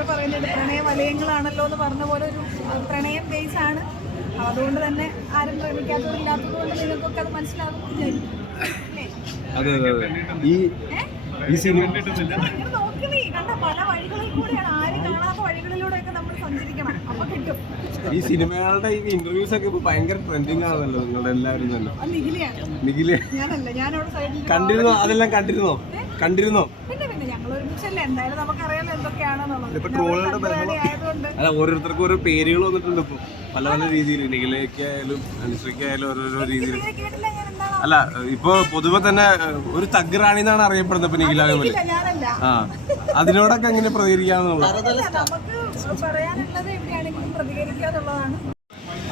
പൊതുവെ പറയുന്നത് പ്രണയ വലയങ്ങളാണല്ലോ എന്ന് പറഞ്ഞ പോലെ ഒരു പ്രണയം ബേസ് ആണ്. അതുകൊണ്ട് തന്നെ ആരും പ്രേമിക്കാത്തവരില്ലാത്തത് കൊണ്ട് നിങ്ങൾക്കൊക്കെ അത് മനസ്സിലാകും. വിചാരിക്കും. അല്ലേ? അതെ അതെ അതെ. ഈ ഈ സിനിമ കണ്ട പല വഴികളിൽ കൂടെയാണ് ആരും കാണാത്ത വഴികളിലൂടെയൊക്കെ നമ്മൾ സഞ്ചരിക്കണം. അപ്പൊ കിട്ടും. ഈ സിനിമകളുടെ ഈ ഇന്റർവ്യൂസ് ഒക്കെ ഇപ്പൊ ഭയങ്കര ട്രെൻഡിങ് ആണല്ലോ നിങ്ങളുടെ എല്ലാവരും തന്നെ. നിഖിൽ. കണ്ടിരുന്നോ? അതെല്ലാം കണ്ടിരുന്നോ? കണ്ടിരുന്നോ? ഞങ്ങൾ ഒരുമിച്ചല്ലേ. എന്തായാലും നമുക്കറിയാലോ എന്തൊക്കെയാണെന്നുള്ളത്. ഓരോരുത്തർക്കും ഓരോ പേരുകൾ വന്നിട്ടുണ്ട് ഇപ്പൊ. പല പല രീതിയിൽ. നിഖിലേക്ക് ആയാലും അനുശ്രീക്ക് ആയാലും ഓരോരോ രീതിയിൽ. ഞാൻ എന്താണ് അല്ല ഇപ്പൊ പൊതുവെ തന്നെ ഒരു തഗ്റാണി എന്നാണ് അറിയപ്പെടുന്നത് ഇപ്പൊ നിഖില പോലെ ആ അതിനോടൊക്കെ എങ്ങനെ പ്രതികരിക്കാന്നുള്ളത്.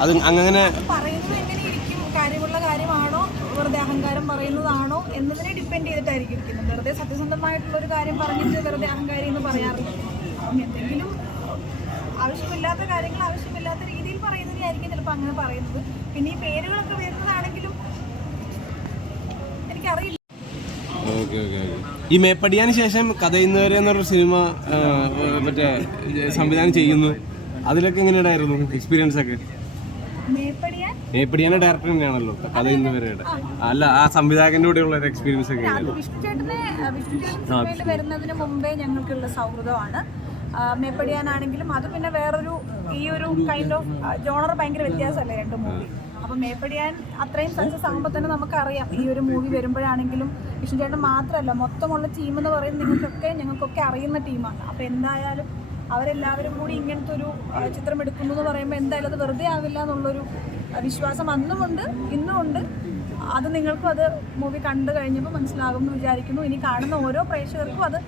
അത് അങ്ങനെ പറയുന്നത് എങ്ങനെ ഇരിക്കും? കാര്യമുള്ള കാര്യമാണോ? വെറുതെ അഹങ്കാരം പറയുന്നതാണോ എന്നതിനെ ഡിപ്പെൻഡ് ചെയ്തിട്ടായിരിക്കും ഇരിക്കുന്നത്. വെറുതെ സത്യസന്ധമായിട്ടുള്ള ഒരു കാര്യം പറഞ്ഞിട്ട് വെറുതെ അഹങ്കാരി എന്ന് പറയാറില്ല. എന്തെങ്കിലും ആവശ്യമില്ലാത്ത കാര്യങ്ങൾ ആവശ്യമില്ലാത്ത രീതിയിൽ പറയുന്നതിനായിരിക്കും ചിലപ്പോൾ അങ്ങനെ പറയുന്നത്. പിന്നെ ഈ പേരുകളൊക്കെ വരുന്നതാണെങ്കിലും എനിക്കറിയില്ല. ഈ മേപ്പടിയാന് ശേഷം കഥയുന്നവരെ എന്നൊരു സിനിമ മറ്റേ സംവിധാനം ചെയ്യുന്നു. അതിലൊക്കെ എങ്ങനെയുണ്ടായിരുന്നു? എക്സ്പീരിയൻസ് ഒക്കെ? മേപ്പടിയാൻ മേപ്പടിയാന്റെ ഡയറക്ടർ തന്നെയാണല്ലോ. കഥ ഇന്നുവരെയുടെ അല്ല ആ സംവിധായകന്റെ ഉള്ള ഒരു എക്സ്പീരിയൻസ് ഒക്കെ അത് വിഷ്ണു ചേട്ടനെ വിഷ്ണു ചേട്ടൻ സിനിമയിൽ വരുന്നതിന് മുമ്പേ ഞങ്ങൾക്കുള്ള സൗഹൃദമാണ്. മേപ്പടിയാനാണെങ്കിലും അത് പിന്നെ വേറൊരു ഈ ഒരു കൈൻഡ് ഓഫ് ജോണർ ഭയങ്കര വ്യത്യാസമല്ലേ രണ്ട് മൂവി അപ്പൊ മേപ്പടിയാൻ അത്രയും സക്സസ് ആകുമ്പോൾ തന്നെ നമുക്കറിയാം. ഈ ഒരു മൂവി വരുമ്പോഴാണെങ്കിലും വിഷ്ണു ചേട്ടൻ മാത്രമല്ല മൊത്തമുള്ള ടീം എന്ന് പറയുന്നത് നിങ്ങൾക്കൊക്കെ ഞങ്ങൾക്കൊക്കെ അറിയുന്ന ടീമാണ് അപ്പൊ എന്തായാലും അവരെല്ലാവരും കൂടി ഇങ്ങനത്തെ ഒരു ചിത്രം എടുക്കുന്നു എന്ന് പറയുമ്പോൾ എന്തായാലും അത് വെറുതെ ആവില്ല എന്നുള്ളൊരു വിശ്വാസം അന്നുമുണ്ട് ഇന്നുമുണ്ട് അത് നിങ്ങൾക്കും അത് മൂവി കണ്ടു കഴിഞ്ഞപ്പോൾ മനസ്സിലാകും എന്ന് വിചാരിക്കുന്നു. ഇനി കാണുന്ന ഓരോ പ്രേക്ഷകർക്കും അത്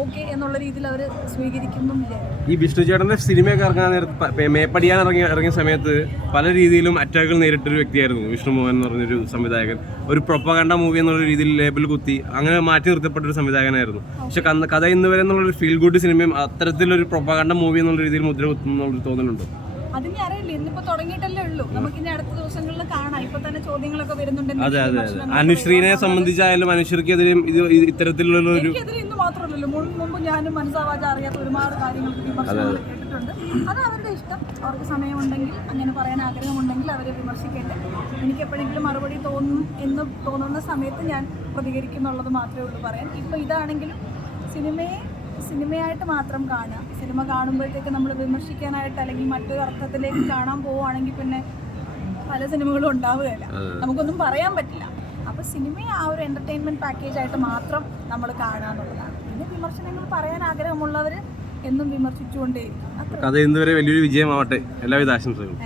ഓക്കെ എന്നുള്ള രീതിയിൽ അവർ സ്വീകരിക്കുന്നുമില്ല ഈ വിഷ്ണു ചേട്ടന്റെ സിനിമയൊക്കെ ഇറങ്ങാൻ നേരത്ത് മേപ്പടിയാൻ ഇറങ്ങിയ ഇറങ്ങിയ സമയത്ത് പല രീതിയിലും അറ്റാക്കുകൾ നേരിട്ടൊരു വ്യക്തിയായിരുന്നു. വിഷ്ണു മോഹൻ എന്ന് പറഞ്ഞൊരു സംവിധായകൻ. ഒരു പ്രൊപ്പകണ്ട മൂവി എന്നുള്ള രീതിയിൽ ലേബിൾ കുത്തി അങ്ങനെ മാറ്റി നിർത്തപ്പെട്ട ഒരു സംവിധായകനായിരുന്നു. പക്ഷെ കഥ ഇന്ന് വരെ എന്നുള്ളൊരു ഫീൽ ഗുഡ് സിനിമയും അത്തരത്തിലൊരു പ്രൊപ്പകണ്ട മൂവി എന്നുള്ള രീതിയിൽ മുദ്ര കുത്തുന്നു തോന്നലുണ്ട്? അതിനി അറിയില്ല. ഇന്നിപ്പോ തുടങ്ങിയിട്ടല്ലേ ഉള്ളൂ. നമുക്ക് ഇനി അടുത്ത ദിവസങ്ങളിൽ കാണാം. ഇപ്പൊ തന്നെ ചോദ്യങ്ങളൊക്കെ വരുന്നുണ്ട് അതെ അതെ അനുശ്രീനെ സംബന്ധിച്ചായാലും അനുശ്രീക്കെതിരെയും ഇത് ഇത് ഇത്തരത്തിലുള്ള ഒരു ഇന്ന് മാത്രമല്ലല്ലോ. മുൻപ് മുമ്പ് ഞാനും മനസ്സാവാതെ അറിയാത്ത ഒരുപാട് കാര്യങ്ങൾ വിമർശനങ്ങൾ കേട്ടിട്ടുണ്ട്. അത് അവരുടെ ഇഷ്ടം. അവർക്ക് സമയമുണ്ടെങ്കിൽ അങ്ങനെ പറയാൻ ആഗ്രഹമുണ്ടെങ്കിൽ അവരെ വിമർശിക്കേണ്ടത് എനിക്ക് എപ്പോഴെങ്കിലും മറുപടി തോന്നും എന്ന് തോന്നുന്ന സമയത്ത് ഞാൻ പ്രതികരിക്കുന്നുള്ളത് മാത്രമേ ഉള്ളൂ പറയാൻ. ഇപ്പൊ ഇതാണെങ്കിലും സിനിമയെ സിനിമയായിട്ട് മാത്രം കാണുക. സിനിമ കാണുമ്പോഴത്തേക്ക് നമ്മൾ വിമർശിക്കാനായിട്ട് അല്ലെങ്കിൽ മറ്റൊരു അർത്ഥത്തിലേക്ക് കാണാൻ പോവുകയാണെങ്കിൽ പിന്നെ പല സിനിമകളും ഉണ്ടാവുകയില്ല. നമുക്കൊന്നും പറയാൻ പറ്റില്ല. അപ്പോൾ സിനിമയെ ആ ഒരു എന്റർടൈൻമെന്റ് പാക്കേജായിട്ട് മാത്രം നമ്മൾ കാണുക എന്നുള്ളതാണ്. പിന്നെ വിമർശനങ്ങൾ പറയാൻ ആഗ്രഹമുള്ളവർ എന്നും വിമർശിച്ചുകൊണ്ടേ കഥ ഇന്നുവരെ വലിയൊരു വിജയമാവട്ടെ. എല്ലാവിധ ആശംസകളും.